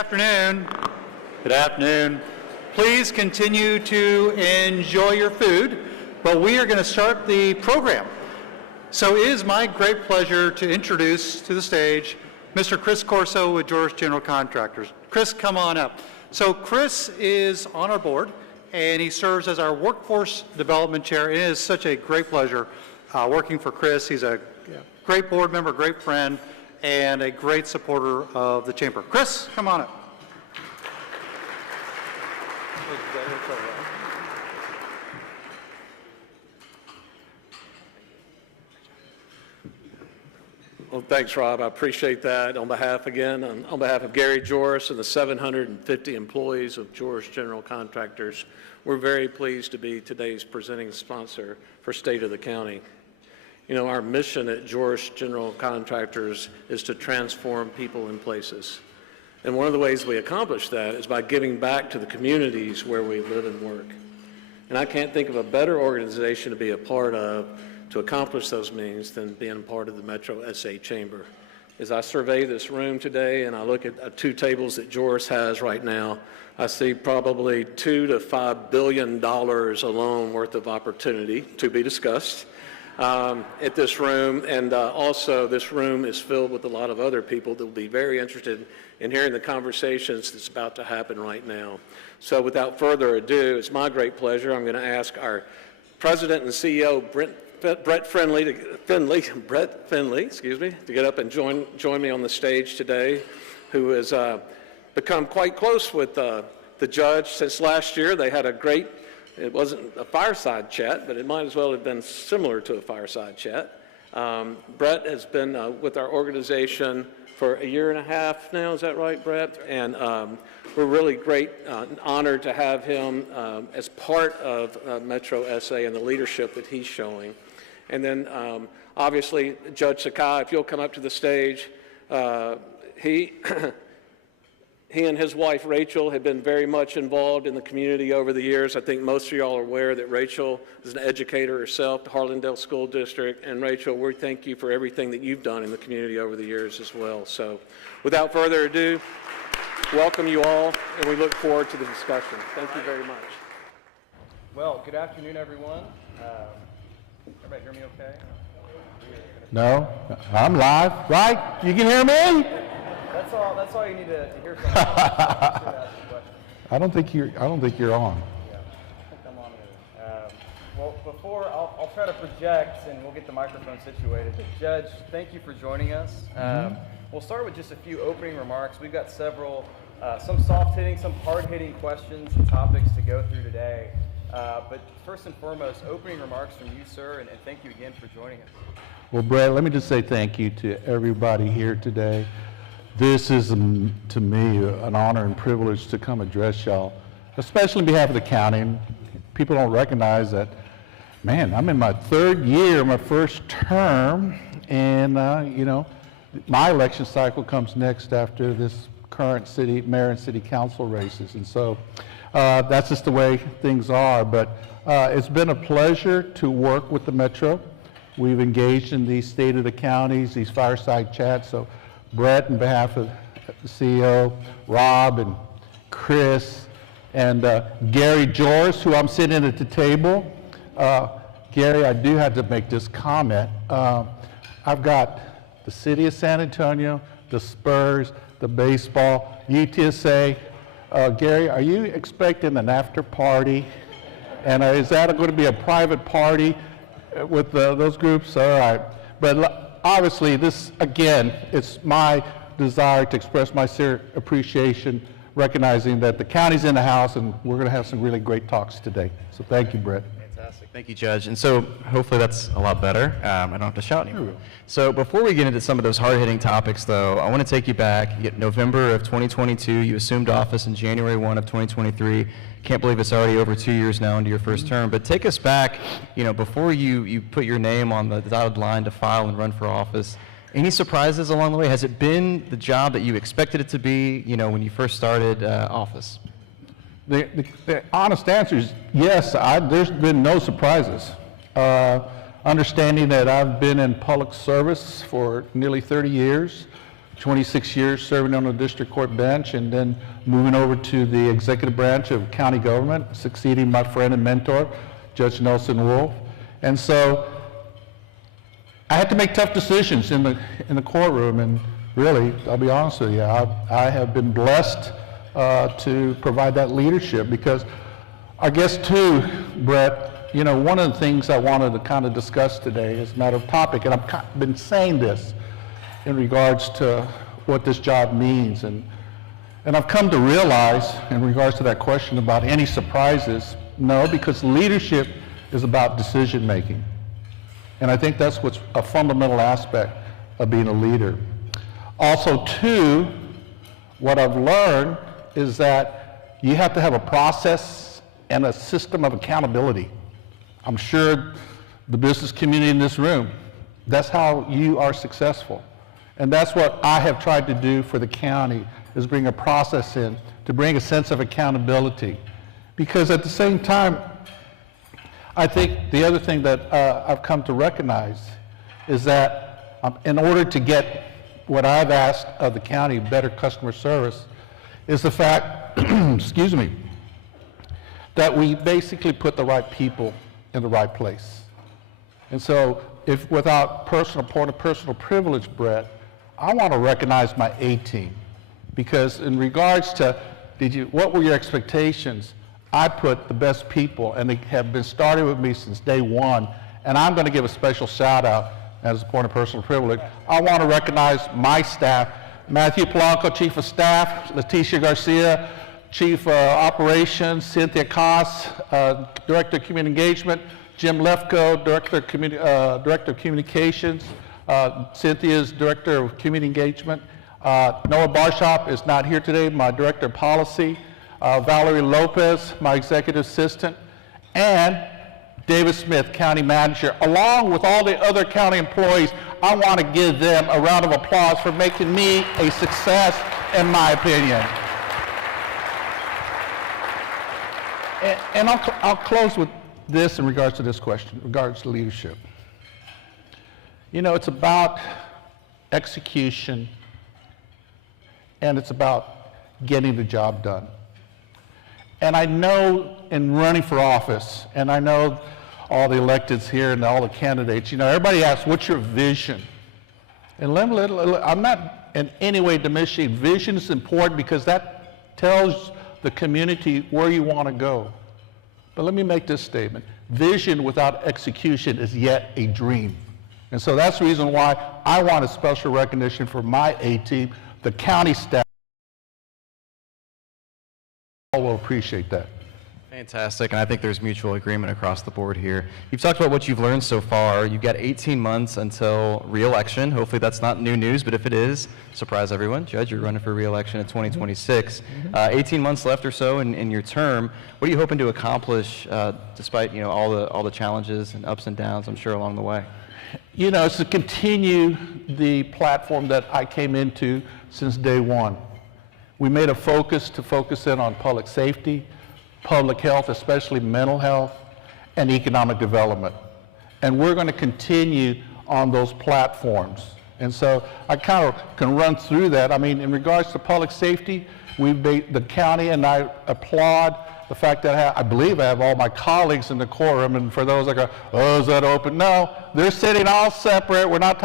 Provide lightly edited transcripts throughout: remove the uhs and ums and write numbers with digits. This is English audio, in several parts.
afternoon. Good afternoon. Please continue to enjoy your food, but we are going to start the program. So it is my great pleasure to introduce to the stage Mr. Chris Corso with George General Contractors. Chris, come on up. So Chris is on our board, and he serves as our Workforce Development Chair. It is such a great pleasure working for Chris. He's a great board member, great friend, and a great supporter of the Chamber. Chris, come on up. Well, thanks, Rob. I appreciate that. On behalf of Gary Joris and the 750 employees of George General Contractors, we're very pleased to be today's presenting sponsor for State of the County. You know, our mission at George General Contractors is to transform people and places. And one of the ways we accomplish that is by giving back to the communities where we live and work. And I can't think of a better organization to be a part of to accomplish those means than being part of the Metro SA Chamber. As I survey this room today and I look at two tables that Joris has right now, I see probably $2 to $5 billion alone worth of opportunity to be discussed at this room. And also this room is filled with a lot of other people that will be very interested in hearing the conversations that's about to happen right now. So without further ado, it's my great pleasure. I'm going to ask our President and CEO, Brett Finley, to get up and join me on the stage today, who has become quite close with the judge since last year. They had a great, it wasn't a fireside chat, but it might as well have been similar to a fireside chat. Brett has been with our organization for a year and a half now, is that right, Brett? And we're really great, honored to have him as part of Metro SA and the leadership that he's showing. And then obviously Judge Sakai, if you'll come up to the stage, he and his wife Rachel have been very much involved in the community over the years. I think most of y'all are aware that Rachel is an educator herself, the Harlandale School District. And Rachel, we thank you for everything that you've done in the community over the years as well. So without further ado, welcome you all, and we look forward to the discussion. Thank you very much. Well, good afternoon, everyone. Everybody hear me okay? No, I'm live, right? You can hear me? That's all you need to hear from me. I don't think you're on. Yeah, I think I'm on it. Well, before I'll try to project and we'll get the microphone situated. But Judge, thank you for joining us. We'll start with just a few opening remarks. We've got several, some soft-hitting, some hard-hitting questions and topics to go through today. But first and foremost, opening remarks from you, sir, and thank you again for joining us. Well, Brett, let me just say thank you to everybody here today. This is, to me, an honor and privilege to come address y'all, especially on behalf of the county. People don't recognize that, man, I'm in my third year, my first term, and, you know, my election cycle comes next after this current mayor and city council races. And so that's just the way things are. But it's been a pleasure to work with the Metro. We've engaged in these State of the Counties, these fireside chats. So Brett, on behalf of the CEO, Rob and Chris, and Gary Joris, who I'm sitting at the table. Gary, I do have to make this comment. I've got the city of San Antonio, the Spurs, the baseball, UTSA. Gary, are you expecting an after party? And is that going to be a private party with those groups? All right. But obviously, this, again, it's my desire to express my sincere appreciation, recognizing that the county's in the house, and we're going to have some really great talks today. So thank you, Brett. Fantastic. Thank you, Judge. And so hopefully that's a lot better. I don't have to shout anymore. So before we get into some of those hard-hitting topics, though, I want to take you back. November of 2022, you assumed office in January 1 of 2023. Can't believe it's already over 2 years now into your first term. But take us back, you know, before you put your name on the dotted line to file and run for office. Any surprises along the way? Has it been the job that you expected it to be, you know, when you first started office? The honest answer is yes. There's been no surprises. Understanding that I've been in public service for nearly 30 years, 26 years serving on the district court bench, and then moving over to the executive branch of county government, succeeding my friend and mentor, Judge Nelson Wolf. And so I had to make tough decisions in the courtroom, and really, I'll be honest with you, I have been blessed to provide that leadership, because I guess too, Brett, you know, one of the things I wanted to kind of discuss today is a matter of topic, and I've been saying this in regards to what this job means, and I've come to realize in regards to that question about any surprises, no, because leadership is about decision making. And I think that's what's a fundamental aspect of being a leader. Also, too, what I've learned is that you have to have a process and a system of accountability. I'm sure the business community in this room, that's how you are successful. And that's what I have tried to do for the county, is bring a process in to bring a sense of accountability. Because at the same time, I think the other thing that I've come to recognize is that in order to get what I've asked of the county, better customer service, is the fact, excuse me, that we basically put the right people in the right place. And so, if without personal privilege, Brett, I want to recognize my A-team, because in regards to what were your expectations, I put the best people, and they have been starting with me since day one, and I'm going to give a special shout out as a point of personal privilege. I want to recognize my staff, Matthew Polanco, Chief of Staff, Leticia Garcia, Chief Operations, Cynthia Koss, Director of Community Engagement, Jim Lefko, Director of Communications, Cynthia's Director of Community Engagement. Noah Barshop is not here today, my Director of Policy. Valerie Lopez, my Executive Assistant, and David Smith, County Manager, along with all the other county employees. I want to give them a round of applause for making me a success, in my opinion. And I'll close with this in regards to this question, in regards to leadership. You know, it's about execution, and it's about getting the job done. And I know in running for office, and I know all the electeds here and all the candidates, you know, everybody asks, what's your vision? And I'm not in any way diminishing. Vision is important because that tells the community where you want to go. But let me make this statement. Vision without execution is yet a dream. And so that's the reason why I want a special recognition for my A-team, the county staff. All will appreciate that. Fantastic, and I think there's mutual agreement across the board here. You've talked about what you've learned so far. You've got 18 months until re-election. Hopefully that's not new news, but if it is, surprise everyone. Judge, you're running for re-election in 2026. 18 months left or so in your term. What are you hoping to accomplish despite, you know, all the challenges and ups and downs, I'm sure, along the way? You know, it's to continue the platform that I came into since day one. We made a focus in on public safety, public health, especially mental health, and economic development. And we're going to continue on those platforms. And so I kind of can run through that. I mean, in regards to public safety, the county, and I applaud the fact that I believe I have all my colleagues in the quorum, and for those that go, oh, is that open? No, they're sitting all separate. We're not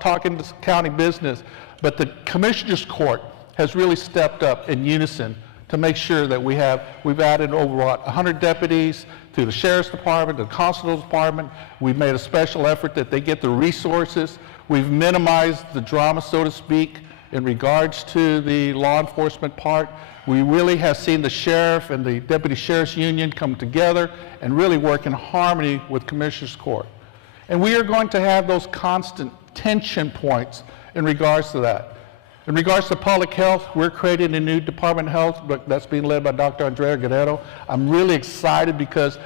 talking county business. But the Commissioner's Court has really stepped up in unison to make sure that we've added over 100 deputies to the Sheriff's Department, the Constable's Department. We've made a special effort that they get the resources. We've minimized the drama, so to speak, in regards to the law enforcement part. We really have seen the Sheriff and the Deputy Sheriff's Union come together and really work in harmony with Commissioner's Court. And we are going to have those constant tension points in regards to that. In regards to public health, we're creating a new Department of Health, but that's being led by Dr. Andrea Guerrero. I'm really excited because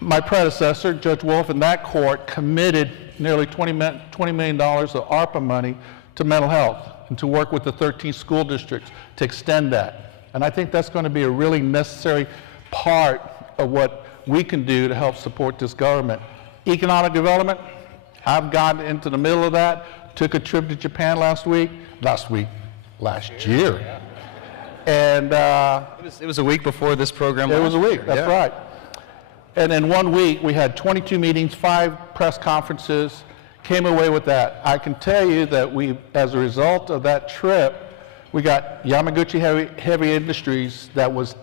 my predecessor, Judge Wolf, in that court committed nearly $20 million of ARPA money to mental health and to work with the 13 school districts to extend that. And I think that's going to be a really necessary part of what we can do to help support this government. Economic development, I've gotten into the middle of that. Took a trip to Japan last week, last year. And It was a week before this program. it was a last week, year, that's yeah. right. And in 1 week, we had 22 meetings, 5 press conferences, came away with that. I can tell you that we, as a result of that trip, we got Yamaguchi Heavy Industries that was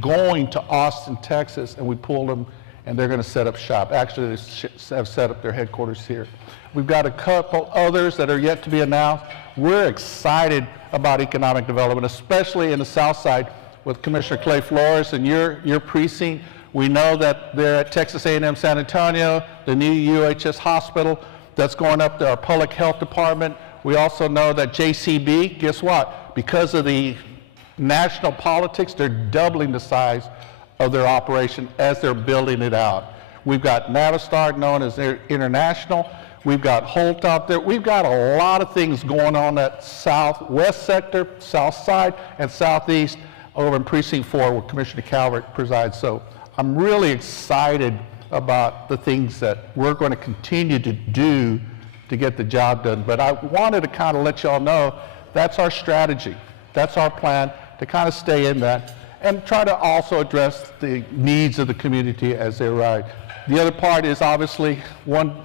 going to Austin, Texas, and we pulled them, and they're going to set up shop. Actually, they have set up their headquarters here. We've got a couple others that are yet to be announced. We're excited about economic development, especially in the South Side with Commissioner Clay Flores and your precinct. We know that they're at Texas A&M San Antonio, the new UHS hospital that's going up to our public health department. We also know that JCB, guess what? Because of the national politics, they're doubling the size of their operation as they're building it out. We've got Navistar, known as International. We've got Holt out there. We've got a lot of things going on that southwest sector, south side, and southeast over in Precinct 4 where Commissioner Calvert presides. So I'm really excited about the things that we're going to continue to do to get the job done. But I wanted to kind of let y'all know that's our strategy. That's our plan, to kind of stay in that and try to also address the needs of the community as they arise. The other part is obviously one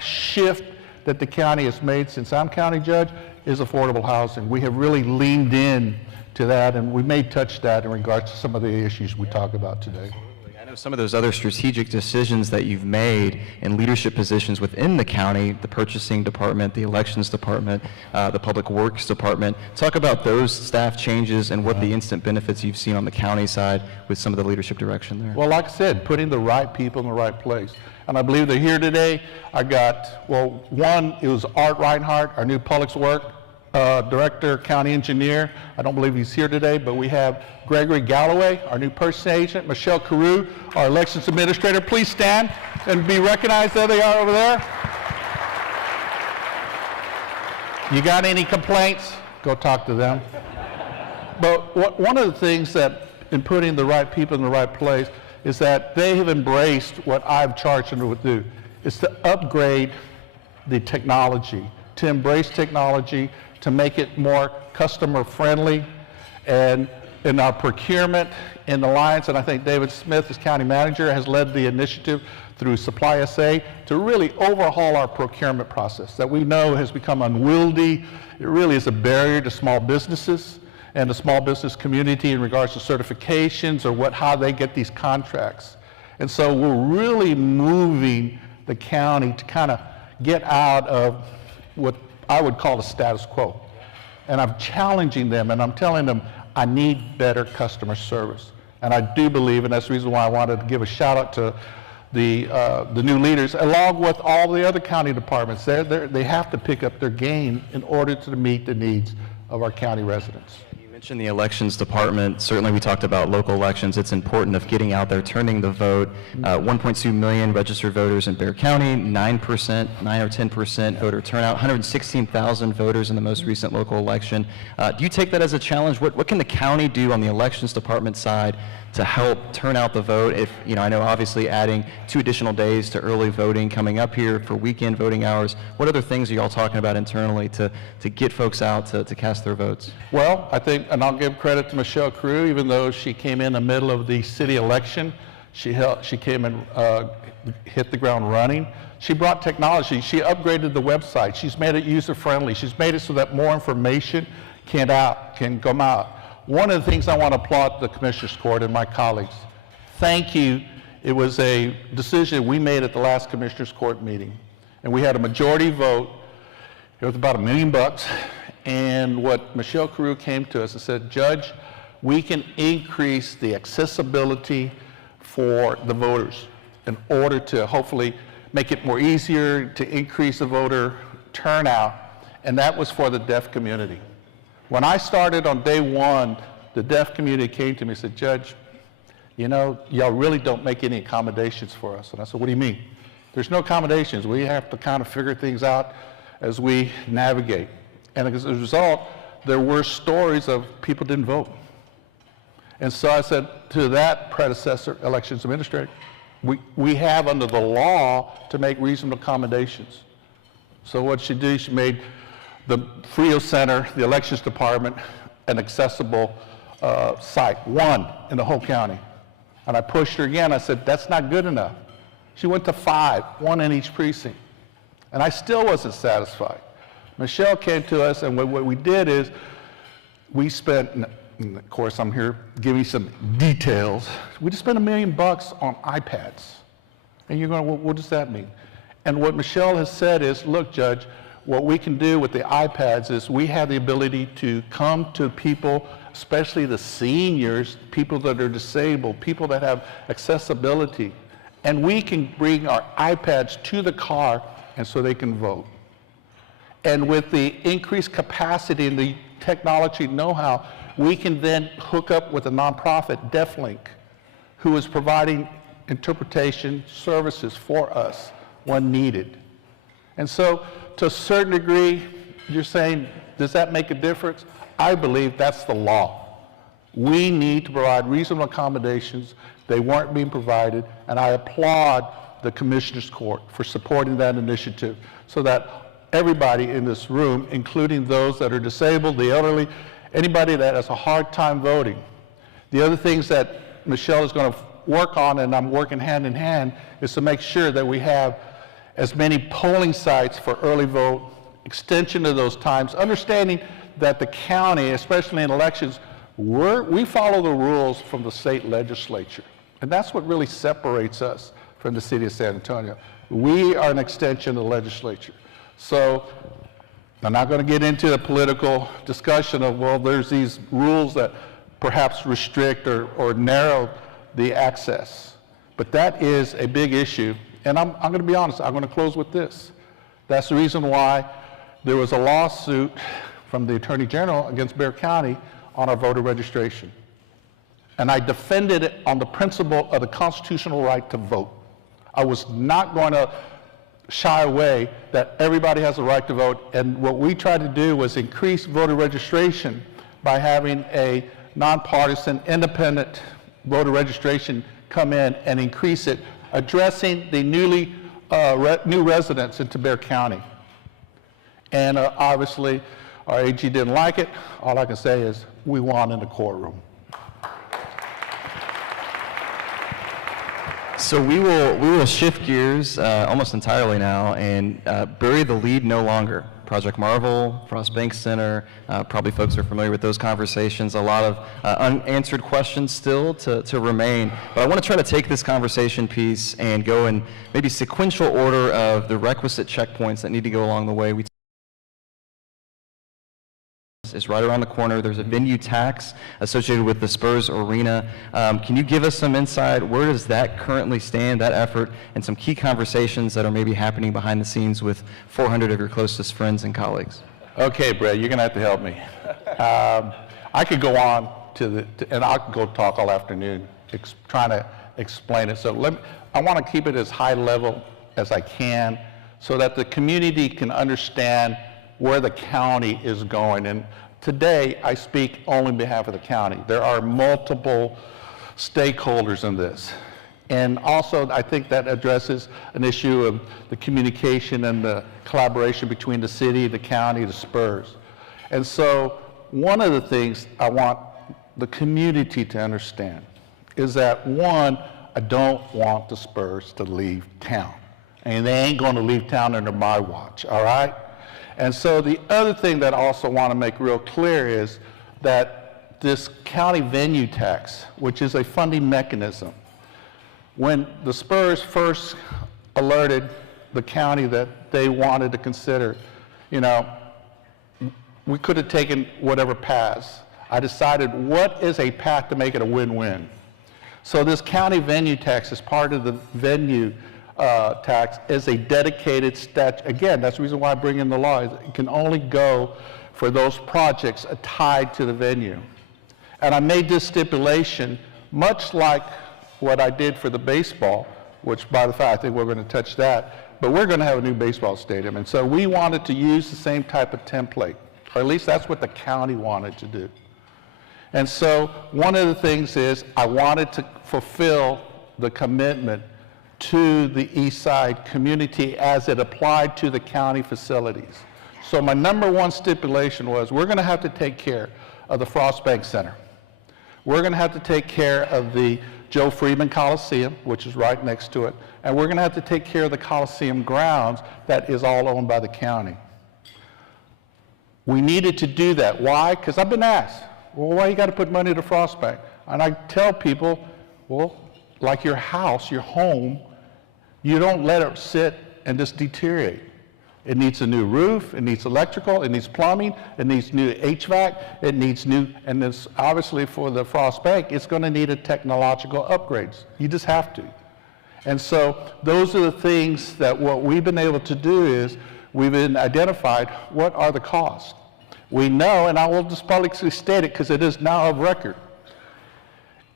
shift that the county has made since I'm county judge is affordable housing. We have really leaned in to that, and we may touch that in regards to some of the issues we talk about today. I know some of those other strategic decisions that you've made in leadership positions within the county, the purchasing department, the elections department, the public works department. Talk about those staff changes and what the instant benefits you've seen on the county side with some of the leadership direction there. Well, like I said, putting the right people in the right place. And I believe they're here today. I got, well, one, it was Art Reinhardt, our new public works director, county engineer. I don't believe he's here today, but we have Gregory Galloway, our new purchasing agent, Michelle Carew, our elections administrator. Please stand and be recognized. There they are over there. You got any complaints? Go talk to them. But one of the things that in putting the right people in the right place is that they have embraced what I've charged them to do, is to upgrade the technology, to embrace technology, to make it more customer friendly. And in our procurement in Alliance, and I think David Smith, as county manager, has led the initiative through Supply SA to really overhaul our procurement process that we know has become unwieldy. It really is a barrier to small businesses and the small business community in regards to certifications or how they get these contracts. And so we're really moving the county to kind of get out of what I would call the status quo. And I'm challenging them and I'm telling them, I need better customer service. And I do believe, and that's the reason why I wanted to give a shout out to the new leaders, along with all the other county departments. They have to pick up their game in order to meet the needs of our county residents. You mentioned the elections department. Certainly we talked about local elections. It's important of getting out there, turning the vote. 1.2 million registered voters in Bexar County, 9 or 10% voter turnout, 116,000 voters in the most recent local election. Do you take that as a challenge? What can the county do on the elections department side to help turn out the vote? If, I know obviously adding 2 additional days to early voting coming up here for weekend voting hours. What other things are y'all talking about internally to get folks out to cast their votes? Well, I think, and I'll give credit to Michelle Carew, even though she came in the middle of the city election, she came and hit the ground running. She brought technology. She upgraded the website. She's made it user-friendly. She's made it so that more information can come out. One of the things I want to applaud the Commissioners Court and my colleagues. Thank you. It was a decision we made at the last Commissioners Court meeting, and we had a majority vote. It was about $1 million, and what Michelle Carew came to us and said, Judge, we can increase the accessibility for the voters in order to hopefully make it more easier to increase the voter turnout, and that was for the deaf community. When I started on day one, the deaf community came to me and said, Judge, y'all really don't make any accommodations for us. And I said, what do you mean? There's no accommodations. We have to kind of figure things out as we navigate. And as a result, there were stories of people didn't vote. And so I said to that predecessor elections administrator, we have under the law to make reasonable accommodations. So what she did, she made the Frio Center, the elections department, an accessible site, one in the whole county. And I pushed her again. I said, that's not good enough. She went to 5, one in each precinct. And I still wasn't satisfied. Michelle came to us, and what we did is we spent, and of course I'm here giving some details, we just spent $1 million on iPads. And you're going, well, what does that mean? And what Michelle has said is, look, Judge, what we can do with the iPads is we have the ability to come to people, especially the seniors, people that are disabled, people that have accessibility, and we can bring our iPads to the car and so they can vote. And with the increased capacity and the technology know-how, we can then hook up with a nonprofit, DeafLink, who is providing interpretation services for us when needed. And so, to a certain degree, you're saying, does that make a difference? I believe that's the law. We need to provide reasonable accommodations. They weren't being provided, and I applaud the Commissioner's Court for supporting that initiative so that everybody in this room, including those that are disabled, the elderly, anybody that has a hard time voting. The other things that Michelle is going to work on, and I'm working hand in hand, is to make sure that we have as many polling sites for early vote, extension of those times, understanding that the county, especially in elections, we follow the rules from the state legislature. And that's what really separates us from the city of San Antonio. We are an extension of the legislature. So I'm not going to get into a political discussion of, well, there's these rules that perhaps restrict or narrow the access. But that is a big issue. And I'm going to be honest, I'm going to close with this. That's the reason why there was a lawsuit from the Attorney General against Bexar County on our voter registration. And I defended it on the principle of the constitutional right to vote. I was not going to shy away that everybody has a right to vote. And what we tried to do was increase voter registration by having a nonpartisan, independent voter registration come in and increase it, addressing the new residents into Bexar County. And obviously, our AG didn't like it. All I can say is we won in the courtroom. So we will shift gears almost entirely now and bury the lead no longer. Project Marvel, Frost Bank Center, probably folks are familiar with those conversations. A lot of unanswered questions still to remain. But I want to try to take this conversation piece and go in maybe sequential order of the requisite checkpoints that need to go along the way. Is right around the corner. There's a venue tax associated with the Spurs Arena. Can you give us some insight? Where does that currently stand, that effort, and some key conversations that are maybe happening behind the scenes with 400 of your closest friends and colleagues? Okay, Brett, you're going to have to help me. I could go on and I could go talk all afternoon trying to explain it. So I want to keep it as high level as I can so that the community can understand where the county is going. And today, I speak only on behalf of the county. There are multiple stakeholders in this. And also, I think that addresses an issue of the communication and the collaboration between the city, the county, the Spurs. And so, one of the things I want the community to understand is that, one, I don't want the Spurs to leave town. And they ain't going to leave town under my watch, all right? And so the other thing that I also want to make real clear is that this county venue tax, which is a funding mechanism, when the Spurs first alerted the county that they wanted to consider, we could have taken whatever paths. I decided what is a path to make it a win-win. So this county venue tax is part of the venue tax is a dedicated statute. Again, that's the reason why I bring in the law. It can only go for those projects tied to the venue. And I made this stipulation much like what I did for the baseball, which by the fact, I think we're going to touch that, but we're going to have a new baseball stadium. And so we wanted to use the same type of template, or at least that's what the county wanted to do. And so one of the things is I wanted to fulfill the commitment to the East Side community as it applied to the county facilities. So my number one stipulation was we're going to have to take care of the Frost Bank Center. We're going to have to take care of the Joe Freeman Coliseum, which is right next to it, and we're going to have to take care of the Coliseum grounds that is all owned by the county. We needed to do that. Why? Because I've been asked, well, why you got to put money to Frost Bank? And I tell people, well, like your house, your home, you don't let it sit and just deteriorate. It needs a new roof, it needs electrical, it needs plumbing, it needs new HVAC, it needs new, and this, obviously for the Frost Bank, it's going to need a technological upgrades. You just have to. And so those are the things that what we've been able to do is we've been identified what are the costs. We know, and I will just publicly state it because it is now of record.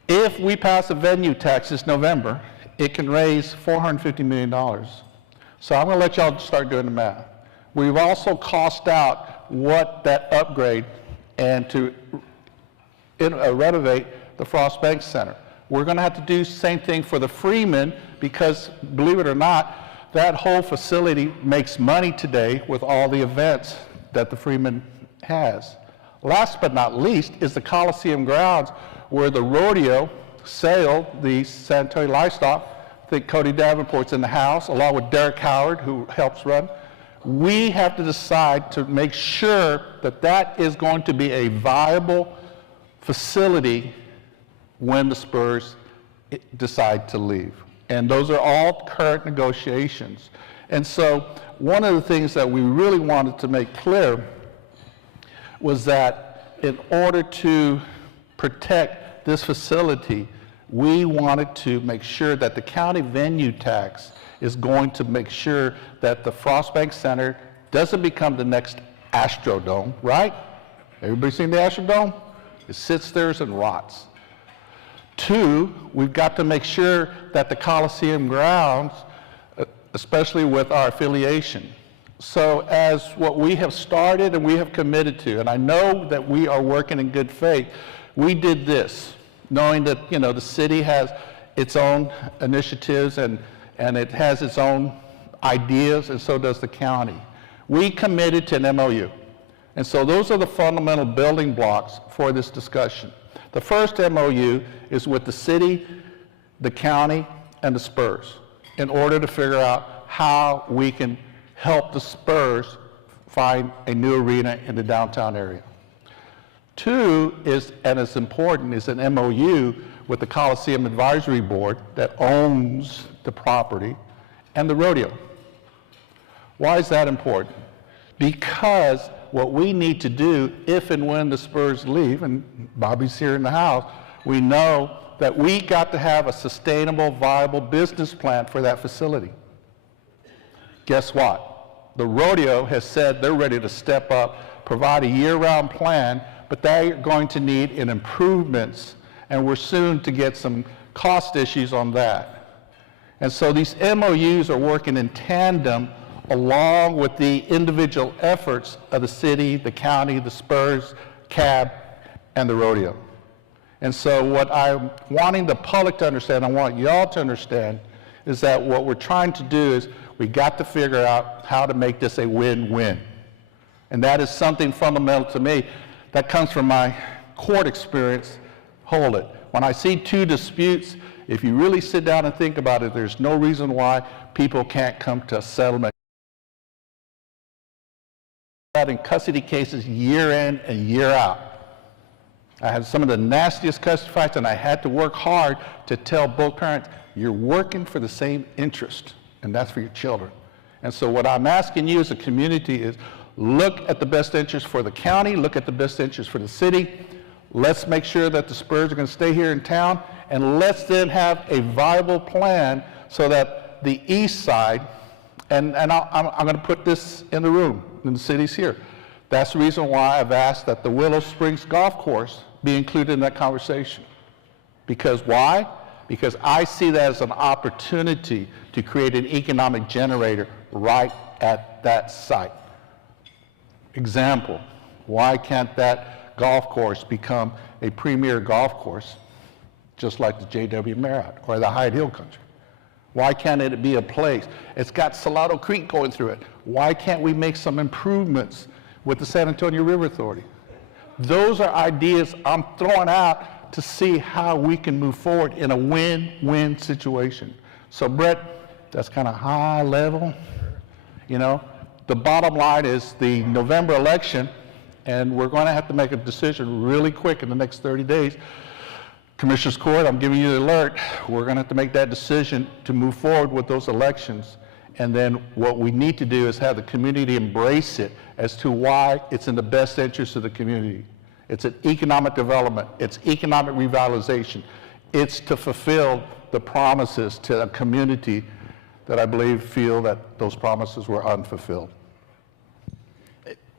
If we pass a venue tax this November, it can raise $450 million. So I'm going to let y'all start doing the math. We've also cost out what that upgrade and to renovate the Frost Bank Center. We're going to have to do the same thing for the Freeman because, believe it or not, that whole facility makes money today with all the events that the Freeman has. Last but not least is the Coliseum grounds where the rodeo, sale, the sanitary livestock, I think Cody Davenport's in the house, along with Derek Howard, who helps run. We have to decide to make sure that that is going to be a viable facility when the Spurs decide to leave. And those are all current negotiations. And so one of the things that we really wanted to make clear was that in order to protect this facility, we wanted to make sure that the county venue tax is going to make sure that the Frost Bank Center doesn't become the next Astrodome, right? Everybody seen the Astrodome? It sits there and rots. Two, we've got to make sure that the Coliseum grounds, especially with our affiliation. So as what we have started and we have committed to, and I know that we are working in good faith, we did this, knowing that, you know, the city has its own initiatives and it has its own ideas, and so does the county. We committed to an MOU. And so those are the fundamental building blocks for this discussion. The first MOU is with the city, the county, and the Spurs in order to figure out how we can help the Spurs find a new arena in the downtown area. Two is, and it's important, is an MOU with the Coliseum Advisory Board that owns the property and the rodeo. Why is that important? Because what we need to do if and when the Spurs leave, and Bobby's here in the house, we know that we got to have a sustainable, viable business plan for that facility. Guess what? The rodeo has said they're ready to step up, provide a year-round plan, but they're going to need improvements, and we're soon to get some cost issues on that. And so these MOUs are working in tandem along with the individual efforts of the city, the county, the Spurs, CAB, and the rodeo. And so what I'm wanting the public to understand, I want y'all to understand, is that what we're trying to do is we got to figure out how to make this a win-win. And that is something fundamental to me. That comes from my court experience. Hold it. When I see two disputes, if you really sit down and think about it, there's no reason why people can't come to a settlement. In custody cases year in and year out. I had some of the nastiest custody fights, and I had to work hard to tell both parents, you're working for the same interest, and that's for your children. And so what I'm asking you as a community is look at the best interest for the county, look at the best interest for the city. Let's make sure that the Spurs are going to stay here in town, and let's then have a viable plan so that the east side, and I'm going to put this in the room, in the cities here. That's the reason why I've asked that the Willow Springs Golf Course be included in that conversation. Because why? Because I see that as an opportunity to create an economic generator right at that site. Example, why can't that golf course become a premier golf course, just like the JW Marriott or the Hyde Hill Country? Why can't it be a place? It's got Salado Creek going through it. Why can't we make some improvements with the San Antonio River Authority? Those are ideas I'm throwing out to see how we can move forward in a win-win situation. So Brett, that's kind of high level. You know, the bottom line is the November election, and we're going to have to make a decision really quick in the next 30 days. Commissioners Court, I'm giving you the alert. We're going to have to make that decision to move forward with those elections. And then what we need to do is have the community embrace it as to why it's in the best interest of the community. It's an economic development. It's economic revitalization. It's to fulfill the promises to a community that I believe feel that those promises were unfulfilled.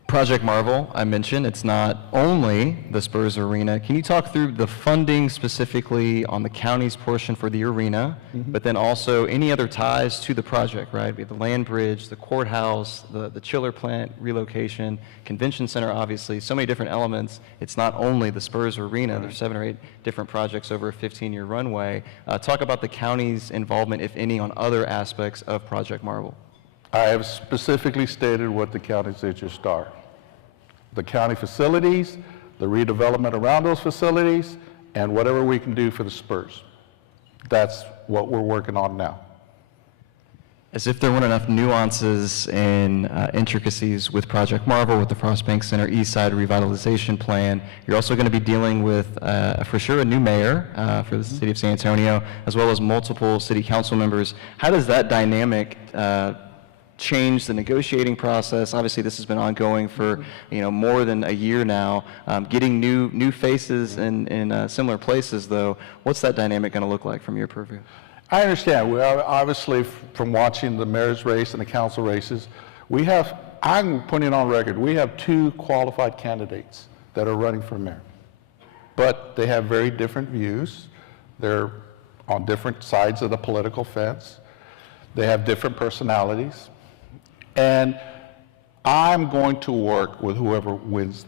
Project Marvel, I mentioned, it's not only the Spurs Arena. Can you talk through the funding specifically on the county's portion for the arena, but then also any other ties to the project, right? We have the land bridge, the courthouse, the chiller plant relocation, convention center, obviously, so many different elements. It's not only the Spurs Arena. There's 7 or 8 different projects over a 15-year runway. Talk about the county's involvement, if any, on other aspects of Project Marvel. I have specifically stated what the county's interests are. The county facilities, the redevelopment around those facilities, and whatever we can do for the Spurs. That's what we're working on now. As if there weren't enough nuances and intricacies with Project Marvel, with the Frost Bank Center East Side Revitalization Plan, you're also going to be dealing with, for sure, a new mayor for the city of San Antonio, as well as multiple city council members. How does that dynamic change the negotiating process? Obviously, this has been ongoing for more than a year now. Getting new faces in similar places, though, what's that dynamic going to look like from your purview? I understand. We are obviously, from watching the mayor's race and the council races, I'm putting it on record, we have 2 qualified candidates that are running for mayor. But they have very different views. They're on different sides of the political fence. They have different personalities. And I'm going to work with whoever wins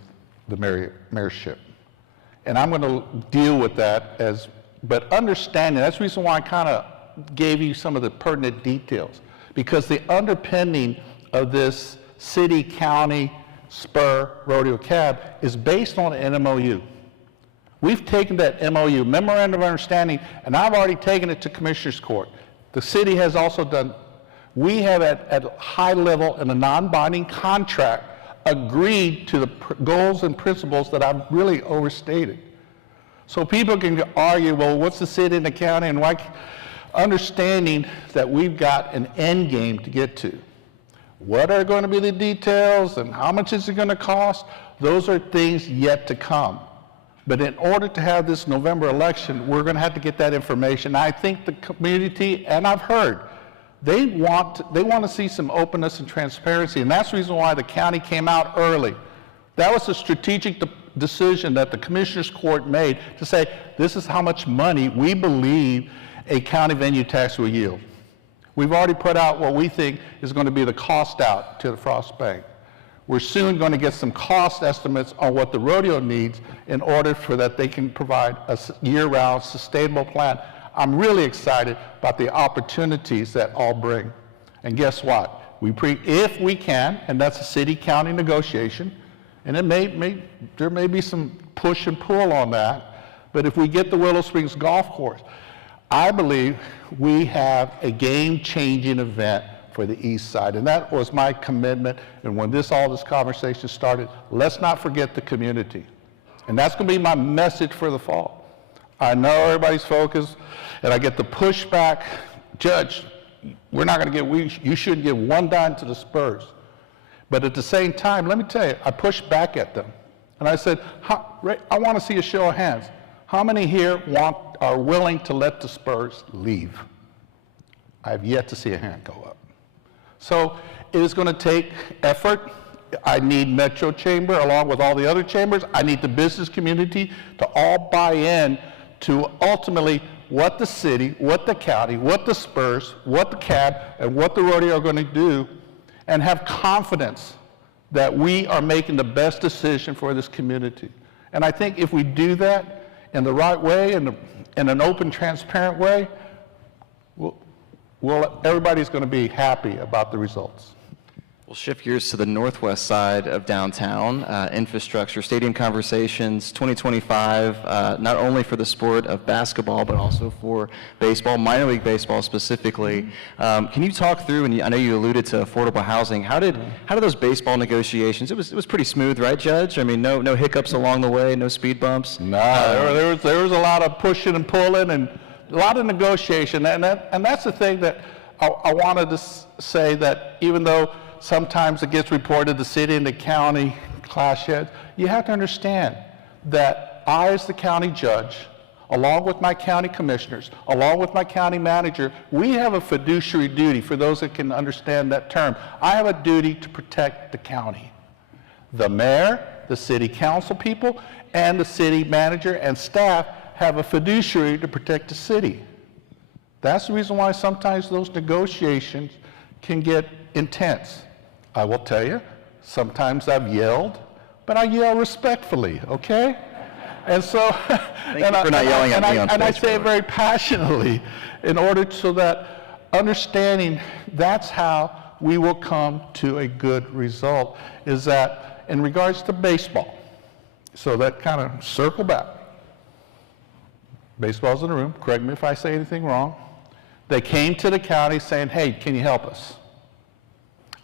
the mayorship. And I'm going to deal with that but understanding, that's the reason why I kind of gave you some of the pertinent details, because the underpinning of this city, county, spur, rodeo cab is based on an MOU. We've taken that MOU, Memorandum of Understanding, and I've already taken it to Commissioners Court. The city has also done. We have at a high level in a non-binding contract agreed to the goals and principles that I've really overstated. So people can argue, well, what's the city and the county and why? Understanding that we've got an end game to get to. What are going to be the details and how much is it going to cost? Those are things yet to come. But in order to have this November election, we're going to have to get that information. I think the community, and I've heard, they want to see some openness and transparency, and that's the reason why the county came out early. That was a strategic decision that the Commissioners Court made to say, this is how much money we believe a county venue tax will yield. We've already put out what we think is going to be the cost out to the Frost Bank. We're soon going to get some cost estimates on what the rodeo needs in order for that they can provide a year-round sustainable plan. I'm really excited about the opportunities that all bring. And guess what? If we can, and that's a city-county negotiation, and there may be some push and pull on that, but if we get the Willow Springs Golf Course, I believe we have a game-changing event for the east side, and that was my commitment. And when all this conversation started, let's not forget the community. And that's going to be my message for the fall. I know everybody's focused, and I get the pushback, Judge, we're not going to you shouldn't give one dime to the Spurs. But at the same time, let me tell you, I pushed back at them. And I said, I want to see a show of hands. How many here are willing to let the Spurs leave? I have yet to see a hand go up. So it is going to take effort. I need Metro Chamber along with all the other chambers. I need the business community to all buy in to ultimately what the city, what the county, what the Spurs, what the CAB, and what the rodeo are going to do, and have confidence that we are making the best decision for this community. And I think if we do that in the right way, in an open, transparent way, everybody's going to be happy about the results. We'll shift gears to the northwest side of downtown, infrastructure, stadium conversations, 2025, not only for the sport of basketball, but also for baseball, minor league baseball specifically. Can you talk through, and I know you alluded to affordable housing, how did those baseball negotiations, it was pretty smooth, right, Judge? I mean, no hiccups along the way, no speed bumps? No, there was a lot of pushing and pulling and a lot of negotiation, and that's the thing that I wanted to say, that even though sometimes it gets reported the city and the county clash heads, you have to understand that I, as the county judge, along with my county commissioners, along with my county manager, we have a fiduciary duty. For those that can understand that term, I have a duty to protect the county. The mayor, the city council people, and the city manager and staff have a fiduciary to protect the city. That's the reason why sometimes those negotiations can get intense. I will tell you, sometimes I've yelled, but I yell respectfully, okay? And so, Thank you for not yelling at me on and I stage, say it by the way. very passionately, in order so that understanding that's how we will come to a good result, is that in regards to baseball, so that kind of circle back. Baseball's in the room, correct me if I say anything wrong. They came to the county saying, hey, can you help us?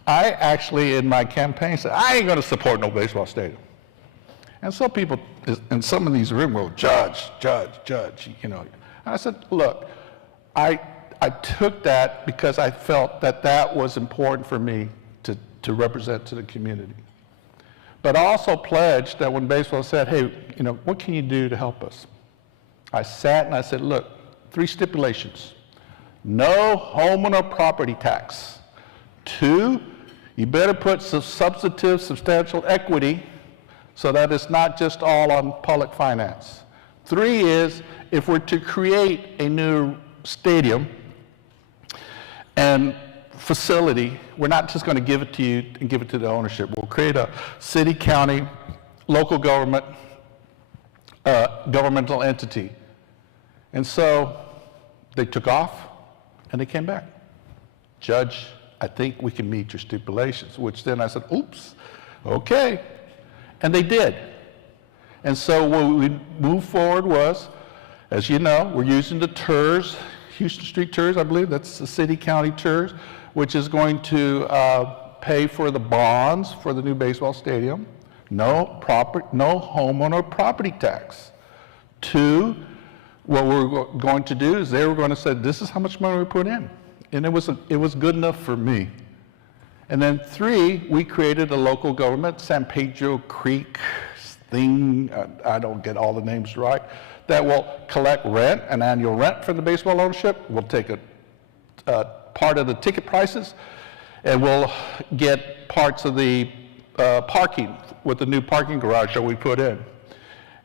I actually, in my campaign, said, I ain't going to support no baseball stadium. And some people in some of these rooms go, judge, you know. And I said, look, I took that because I felt that that was important for me to represent to the community. But I also pledged that when baseball said, hey, you know, what can you do to help us? I sat and I said, look, 3 stipulations. No homeowner property tax. 2, you better put some substantive, substantial equity so that it's not just all on public finance. 3 is, if we're to create a new stadium and facility, we're not just going to give it to you and give it to the ownership. We'll create a city, county, local government, governmental entity. And so they took off and they came back. Judge, I think we can meet your stipulations, which then I said, oops, okay. And they did. And so what we moved forward was, as you know, we're using the TERS, Houston Street TERS, I believe, that's the city county TERS, which is going to pay for the bonds for the new baseball stadium. No homeowner property tax. 2, what we're going to do is they were going to say, this is how much money we put in. And it was good enough for me. And then 3, we created a local government, San Pedro Creek thing, I don't get all the names right, that will collect rent, an annual rent for the baseball ownership. We'll take a part of the ticket prices, and we'll get parts of the parking with the new parking garage that we put in.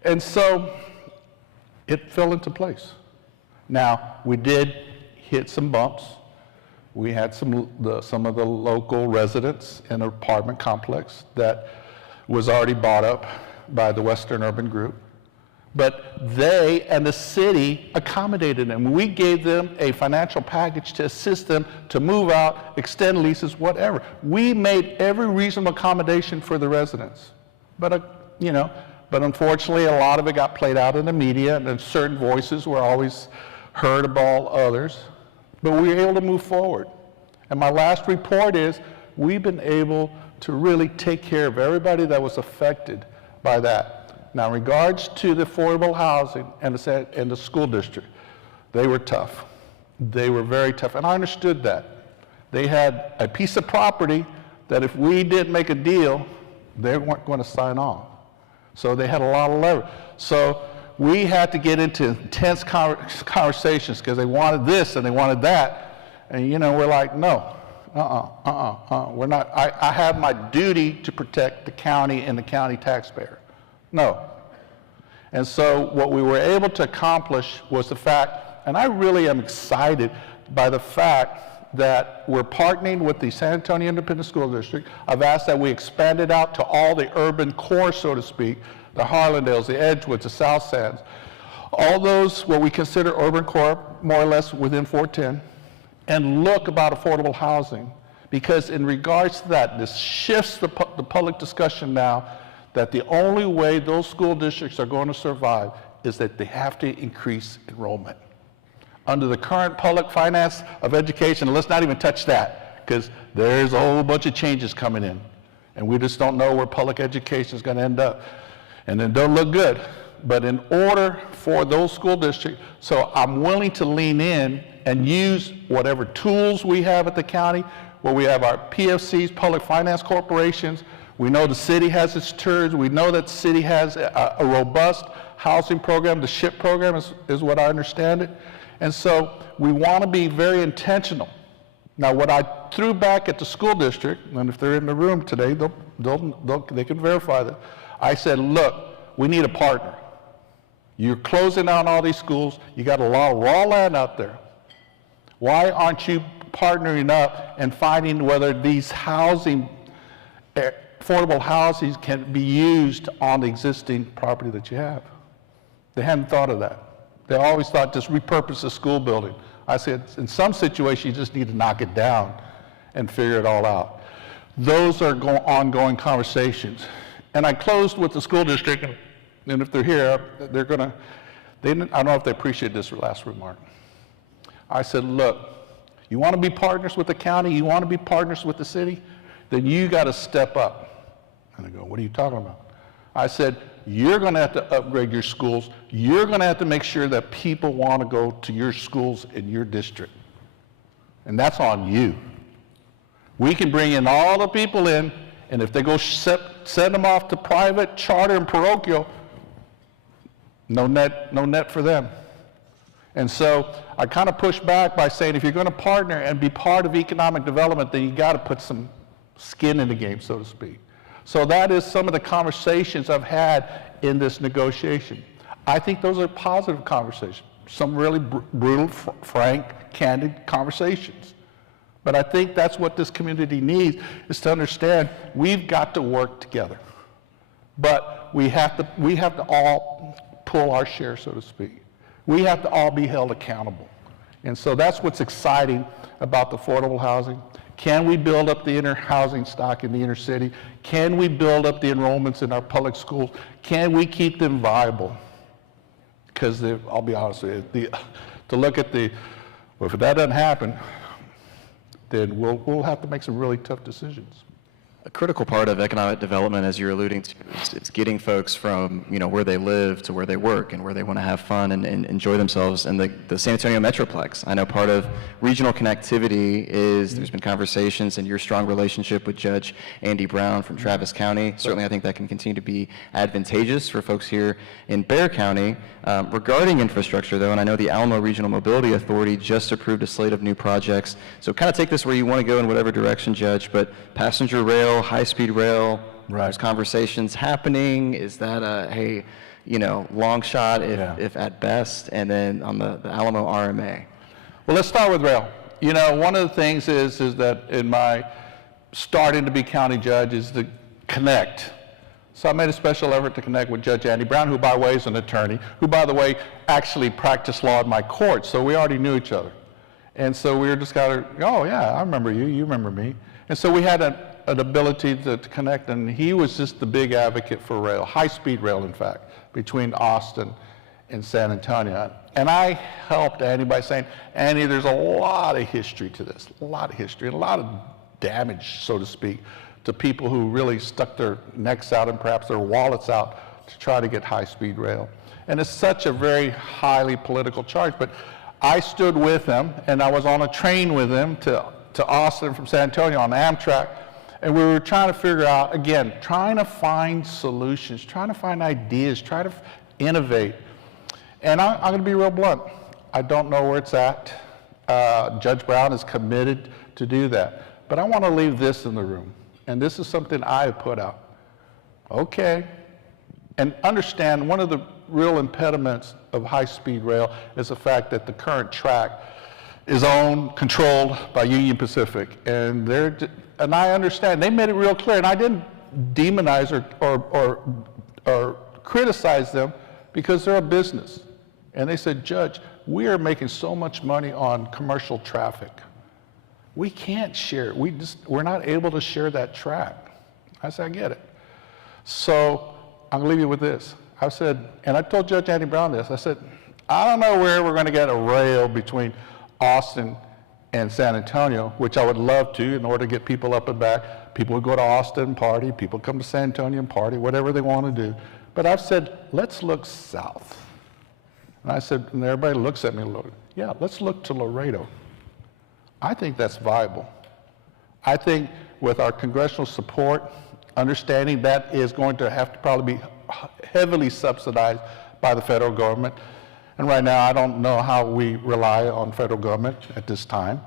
And so it fell into place. Now, we did hit some bumps. We had some of the local residents in an apartment complex that was already bought up by the Western Urban Group. But they and the city accommodated them. We gave them a financial package to assist them to move out, extend leases, whatever. We made every reasonable accommodation for the residents. But, but unfortunately, a lot of it got played out in the media, and then certain voices were always heard above others. But we were able to move forward. And my last report is we've been able to really take care of everybody that was affected by that. Now, in regards to the affordable housing and the school district, they were tough. They were very tough, and I understood that. They had a piece of property that if we didn't make a deal, they weren't going to sign on. So they had a lot of leverage. So we had to get into intense conversations because they wanted this and they wanted that. And, we're like, no, we're not. I have my duty to protect the county and the county taxpayer. No. And so what we were able to accomplish was the fact, and I really am excited by the fact that we're partnering with the San Antonio Independent School District. I've asked that we expand it out to all the urban core, so to speak, the Harlandales, the Edgewoods, the South Sands, all those what we consider urban core, more or less within 410. and look about affordable housing, because in regards to that, this shifts the public discussion now that the only way those school districts are going to survive is that they have to increase enrollment. Under the current public finance of education, let's not even touch that, because there's a whole bunch of changes coming in, and we just don't know where public education is going to end up, and it don't look good. But in order for those school districts, so I'm willing to lean in and use whatever tools we have at the county, where we have our PFCs, public finance corporations. We know the city has its TERS. We know that the city has a robust housing program. The SHIP program is what I understand it. And so we want to be very intentional. Now, what I threw back at the school district, and if they're in the room today, they can verify that. I said, look, we need a partner. You're closing down all these schools. You got a lot of raw land out there. Why aren't you partnering up and finding whether these housing, affordable housing can be used on the existing property that you have? They hadn't thought of that. They always thought just repurpose the school building. I said, in some situations, you just need to knock it down and figure it all out. Those are ongoing conversations. And I closed with the school district, and if they're here, I don't know if they appreciate this last remark. I said, look, you want to be partners with the county, you want to be partners with the city, then you got to step up. And they go, what are you talking about? I said, you're going to have to upgrade your schools. You're going to have to make sure that people want to go to your schools in your district. And that's on you. We can bring in all the people in, and if they go send them off to private, charter, and parochial, no net for them. And so I kind of pushed back by saying, if you're going to partner and be part of economic development, then you got to put some skin in the game, so to speak. So that is some of the conversations I've had in this negotiation. I think those are positive conversations, some really brutal, frank, candid conversations. But I think that's what this community needs, is to understand we've got to work together. But we have to all pull our share, so to speak. We have to all be held accountable. And so that's what's exciting about the affordable housing. Can we build up the inner housing stock in the inner city? Can we build up the enrollments in our public schools? Can we keep them viable? Because I'll be honest with you, to look at well, if that doesn't happen, then we'll have to make some really tough decisions. A critical part of economic development, as you're alluding to, is getting folks from where they live to where they work and where they want to have fun and enjoy themselves in the San Antonio Metroplex. I know part of regional connectivity is there's been conversations and your strong relationship with Judge Andy Brown from Travis County. Certainly, I think that can continue to be advantageous for folks here in Bexar County. Regarding infrastructure, though, and I know the Alamo Regional Mobility Authority just approved a slate of new projects. So kind of take this where you want to go in whatever direction, Judge, but passenger rail, high-speed rail, right. There's conversations happening. Is that a, long shot if at best? And then on the Alamo RMA. Well, let's start with rail. One of the things is that in my starting to be county judge is to connect. So I made a special effort to connect with Judge Andy Brown, who, by the way, is an attorney, who, by the way, actually practiced law in my court, so we already knew each other. And so we were just kind of, oh, yeah, I remember you, you remember me. And so we had an ability to connect, and he was just the big advocate for rail, high-speed rail, in fact, between Austin and San Antonio. And I helped Andy by saying, Andy, there's a lot of history to this, a lot of history, and a lot of damage, so to speak, to people who really stuck their necks out and perhaps their wallets out to try to get high-speed rail. And it's such a very highly political charge, but I stood with him, and I was on a train with him to Austin from San Antonio on Amtrak, and we were trying to figure out, again, trying to find solutions, trying to find ideas, trying to innovate. And I'm going to be real blunt. I don't know where it's at. Judge Brown is committed to do that. But I want to leave this in the room, and this is something I have put out. Okay, and understand one of the real impediments of high-speed rail is the fact that the current track is owned, controlled by Union Pacific, and I understand. They made it real clear, and I didn't demonize or criticize them because they're a business. And they said, Judge, we are making so much money on commercial traffic. We can't share. We're not able to share that track. I said, I get it. So I'm going to leave you with this. I said, and I told Judge Andy Brown this, I said, I don't know where we're going to get a rail between Austin and San Antonio, which I would love to in order to get people up and back. People would go to Austin and party, people come to San Antonio and party, whatever they want to do. But I've said, let's look south. And I said, and everybody looks at me, yeah, let's look to Laredo. I think that's viable. I think with our congressional support, understanding that is going to have to probably be heavily subsidized by the federal government. And right now, I don't know how we rely on federal government at this time,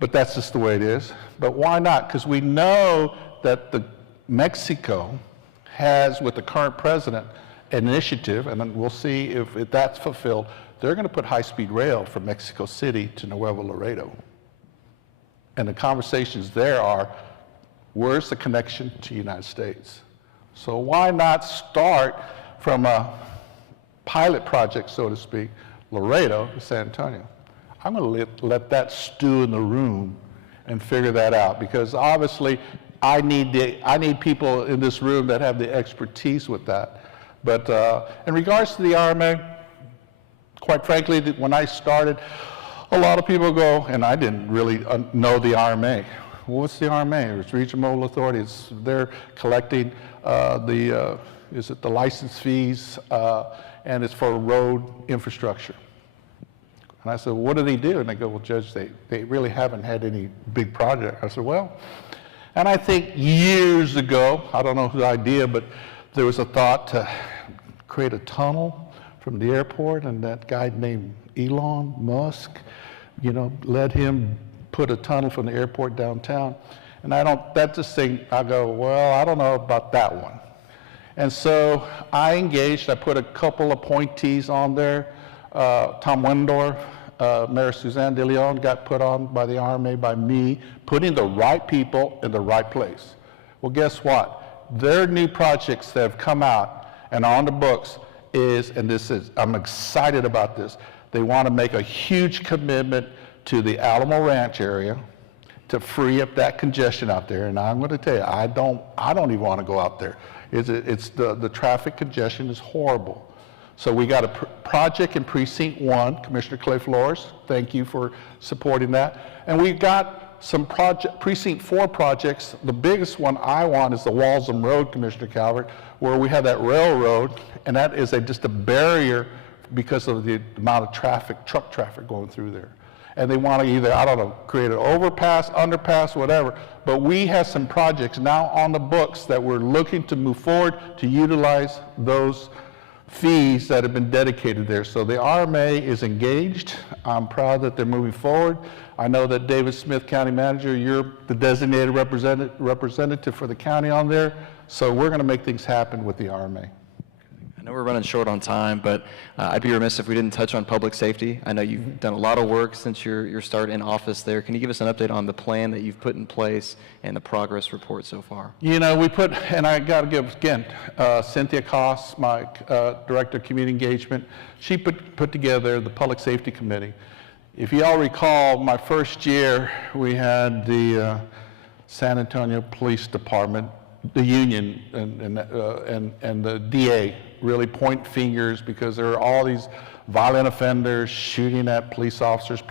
but that's just the way it is. But why not? Because we know that Mexico has, with the current president, an initiative, and then we'll see if that's fulfilled. They're going to put high-speed rail from Mexico City to Nuevo Laredo. And the conversations there are, where's the connection to the United States? So why not start from a pilot project, so to speak, Laredo to San Antonio? I'm going to let that stew in the room and figure that out, because obviously I need people in this room that have the expertise with that. But in regards to the RMA, quite frankly, when I started, a lot of people go, and I didn't really know the RMA. What's the RMA? It's Regional Mobile Authority. They're collecting the license fees, and it's for road infrastructure. And I said, well, what do they do? And they go, well, Judge, they really haven't had any big project. I said, well, and I think years ago, I don't know whose idea, but there was a thought to create a tunnel from the airport, and that guy named Elon Musk, let him put a tunnel from the airport downtown. And I go, well, I don't know about that one. And so I engaged, I put a couple appointees on there. Tom Wendorf, Mayor Suzanne de Leon got put on by the RMA by me, putting the right people in the right place. Well, guess what? Their new projects that have come out and are on the books I'm excited about this. They want to make a huge commitment to the Alamo Ranch area to free up that congestion out there. And I'm going to tell you, I don't even want to go out there. The traffic congestion is horrible. So we got a project in Precinct 1, Commissioner Clay Flores, thank you for supporting that. And we've got some Precinct 4 projects. The biggest one I want is the Walsham Road, Commissioner Calvert, where we have that railroad, and that is just a barrier because of the amount of traffic, truck traffic going through there. And they want to either, I don't know, create an overpass, underpass, whatever. But we have some projects now on the books that we're looking to move forward to utilize those fees that have been dedicated there. So the RMA is engaged. I'm proud that they're moving forward. I know that David Smith, County Manager, you're the designated representative for the county on there. So we're going to make things happen with the RMA. I know we're running short on time, but I'd be remiss if we didn't touch on public safety. I know you've done a lot of work since your start in office there. Can you give us an update on the plan that you've put in place and the progress report so far? And I got to give, again, Cynthia Koss, my Director of Community Engagement, she put together the Public Safety Committee. If you all recall, my first year, we had the San Antonio Police Department, the union and the DA really point fingers because there are all these violent offenders shooting at police officers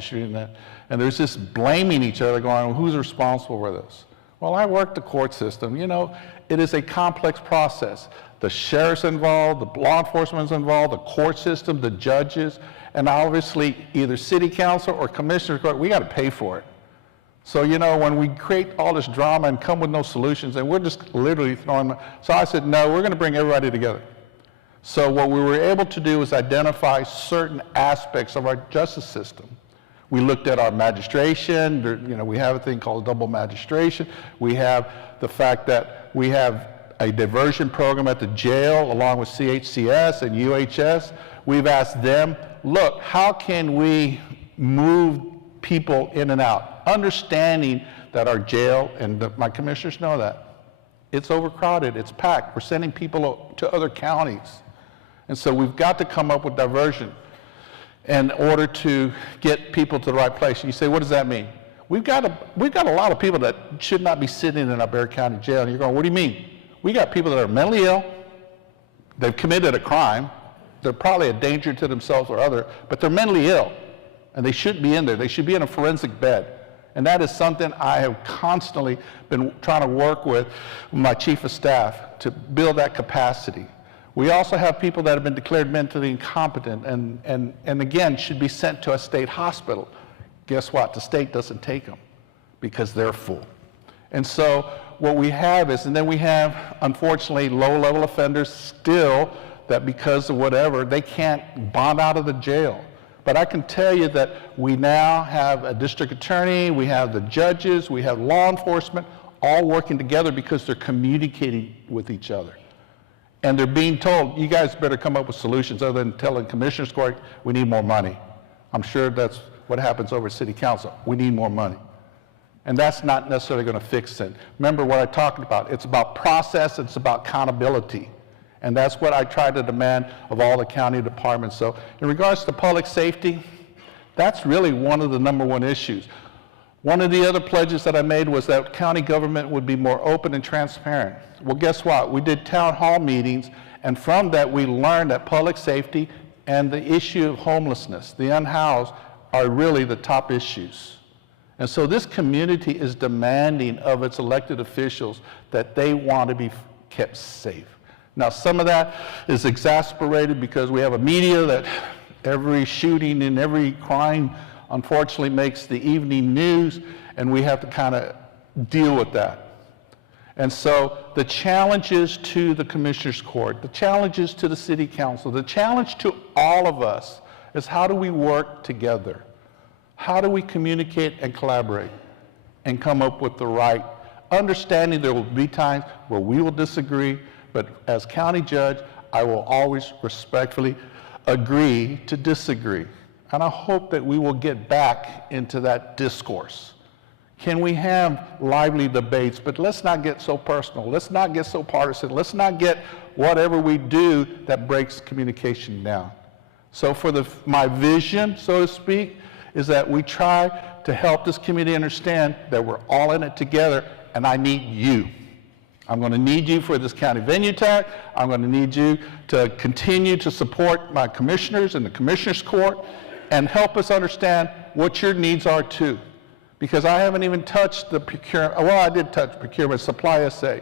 shooting at, and there's this blaming each other going, well, who's responsible for this? Well, I work the court system. It is a complex process. The sheriff's involved, the law enforcement's involved, the court system, the judges, and obviously either city council or commissioner's court, we got to pay for it. So, when we create all this drama and come with no solutions, and we're just literally throwing, so I said, no, we're going to bring everybody together. So what we were able to do is identify certain aspects of our justice system. We looked at our magistration, we have a thing called double magistration. We have the fact that we have a diversion program at the jail along with CHCS and UHS. We've asked them, look, how can we move people in and out, understanding that our jail, and my commissioners know that, it's overcrowded, it's packed, we're sending people to other counties. And so we've got to come up with diversion in order to get people to the right place. And you say, what does that mean? We've got a lot of people that should not be sitting in our Bexar County jail. And you're going, what do you mean? We got people that are mentally ill. They've committed a crime. They're probably a danger to themselves or other, but they're mentally ill, and they shouldn't be in there. They should be in a forensic bed. And that is something I have constantly been trying to work with my chief of staff to build that capacity. We also have people that have been declared mentally incompetent and again should be sent to a state hospital. Guess what? The state doesn't take them because they're full. And so what we have is, and then we have, unfortunately, low-level offenders still that because of whatever, they can't bond out of the jail. But I can tell you that we now have a district attorney, we have the judges, we have law enforcement, all working together because they're communicating with each other. And they're being told, you guys better come up with solutions other than telling Commissioner's Court, we need more money. I'm sure that's what happens over at City Council. We need more money. And that's not necessarily going to fix it. Remember what I talked about. It's about process, it's about accountability. And that's what I try to demand of all the county departments. So in regards to public safety, that's really one of the #1 issues. One of the other pledges that I made was that county government would be more open and transparent. Well, guess what? We did town hall meetings, and from that we learned that public safety and the issue of homelessness, the unhoused, are really the top issues. And so this community is demanding of its elected officials that they want to be kept safe. Now, some of that is exasperated because we have a media that every shooting and every crime, unfortunately, makes the evening news, and we have to kind of deal with that. And so the challenges to the Commissioner's Court, the challenges to the City Council, the challenge to all of us is how do we work together? How do we communicate and collaborate and come up with the right understanding? There will be times where we will disagree, but as county judge, I will always respectfully agree to disagree. And I hope that we will get back into that discourse. Can we have lively debates, but let's not get so personal. Let's not get so partisan. Let's not get whatever we do that breaks communication down. So for my vision, so to speak, is that we try to help this community understand that we're all in it together, and I need you. I'm going to need you for this county venue tax. I'm going to need you to continue to support my commissioners and the Commissioner's Court and help us understand what your needs are too. Because I haven't even touched the procurement, well, I did touch procurement, Supply SA,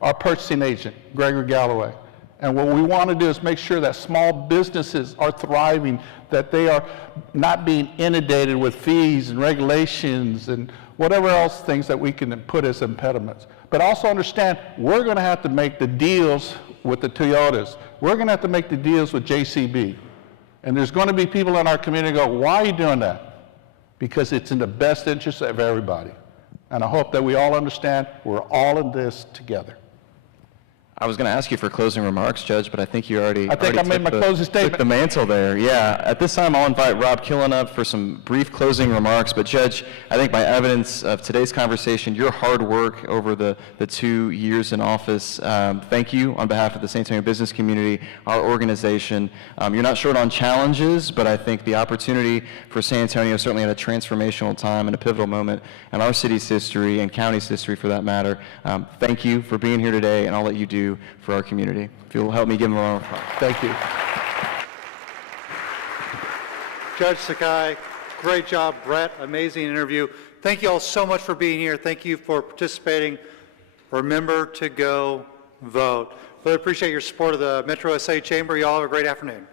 our purchasing agent, Gregory Galloway. And what we want to do is make sure that small businesses are thriving, that they are not being inundated with fees and regulations and whatever else things that we can put as impediments. But also understand, we're going to have to make the deals with the Toyotas. We're going to have to make the deals with JCB. And there's going to be people in our community go, why are you doing that? Because it's in the best interest of everybody. And I hope that we all understand we're all in this together. I was going to ask you for closing remarks, Judge, but I think you already I made my closing statement. took the mantle there. Yeah. At this time, I'll invite Rob Killen up for some brief closing remarks. But Judge, I think by evidence of today's conversation, your hard work over the 2 years in office, thank you on behalf of the San Antonio business community, our organization. You're not short on challenges, but I think the opportunity for San Antonio certainly at a transformational time and a pivotal moment in our city's history and county's history for that matter. Thank you for being here today and all that you do for our community. If you'll help me give him a round of applause. Thank you. Judge Sakai, great job. Brett, amazing interview. Thank you all so much for being here. Thank you for participating. Remember to go vote. Really appreciate your support of the Metro SA Chamber. You all have a great afternoon.